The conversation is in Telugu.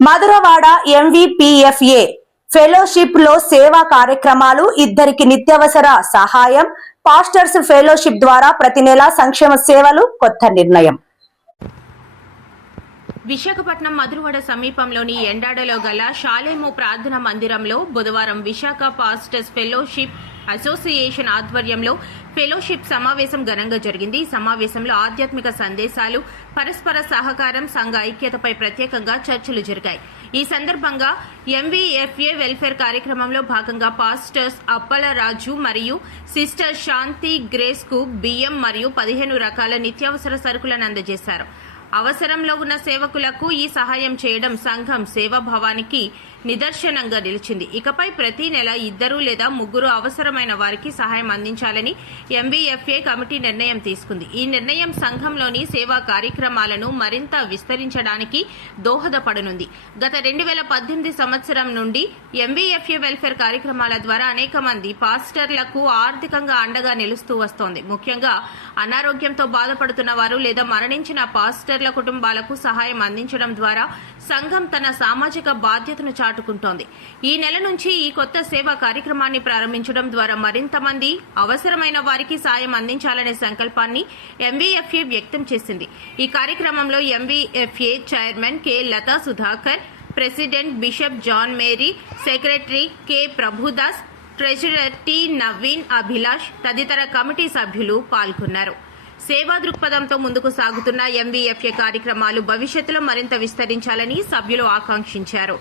మధురవాడ ఎంవీపీఎఫ్ఏ ఫెలోషిప్ లో సేవా కార్యక్రమాలు, ఇద్దరికి నిత్యావసర సహాయం, పాస్టర్స్ ఫెలోషిప్ ద్వారా ప్రతి నెల సంక్షేమ సేవలు కొత్త నిర్ణయం. విశాఖపట్నం మధురవాడ సమీపంలోని ఎండాడలో గల షాలేము ప్రార్థనా మందిరంలో బుధవారం విశాఖ పాస్టర్స్ ఫెలోషిప్ అసోసియేషన్ ఆధ్వర్యంలో ఫెలోషిప్ సమావేశం ఘనంగా జరిగింది. ఈ సమావేశంలో ఆధ్యాత్మిక సందేశాలు, పరస్పర సహకారం, సంఘ ఐక్యతపై ప్రత్యేకంగా చర్చలు జరిగాయి. ఈ సందర్భంగా ఎంవీఎఫ్ఏ వెల్ఫేర్ కార్యక్రమంలో భాగంగా పాస్టర్స్ అప్పలరాజు మరియు సిస్టర్ శాంతి గ్రేస్ కు బియ్యం మరియు 15 రకాల నిత్యావసర సరుకులను అందజేశారు. అవసరంలో ఉన్న సేవకులకు ఈ సహాయం చేయడం సంఘం సేవాభావానికి నిదర్శనంగా నిలిచింది. ఇకపై ప్రతి నెల 2 లేదా 3 అవసరమైన వారికి సహాయం అందించాలని ఎంవీఎఫ్ఏ కమిటీ నిర్ణయం తీసుకుంది. ఈ నిర్ణయం సంఘంలోని సేవా కార్యక్రమాలను మరింత విస్తరించడానికి దోహదపడనుంది. గత 2018 సంవత్సరం నుండి ఎంవీఎఫ్ఏ వెల్ఫేర్ కార్యక్రమాల ద్వారా అనేక మంది పాస్టర్లకు ఆర్థికంగా అండగా నిలుస్తూ వస్తోంది. ముఖ్యంగా అనారోగ్యంతో బాధపడుతున్న వారు లేదా మరణించిన పాస్టర్ల కుటుంబాలకు సహాయం అందించడం ద్వారా సంఘం తన సామాజిక బాధ్యతను చాటుకుంటోంది. ఈ నెల నుంచి ఈ కొత్త సేవా కార్యక్రమాన్ని ప్రారంభించడం ద్వారా మరింత మంది అవసరమైన వారికి సాయం అందించాలనే సంకల్పాన్ని ఎంవీఎఫ్ఏ వ్యక్తం చేసింది. ఈ కార్యక్రమంలో MVFA chairman K Latha Sudhakar, president bishop John Mary, secretary K Prabhudas, treasurer T Naveen Abhilash తదితర కమిటీ సభ్యులు పాల్గొన్నారు. సేవా దృక్పథంతో ముందుకు సాగుతున్న ఎంవీఎఫ్ఏ కార్యక్రమాలు భవిష్యత్తులో మరింత విస్తరించాలని సభ్యులు ఆకాంక్షించారు.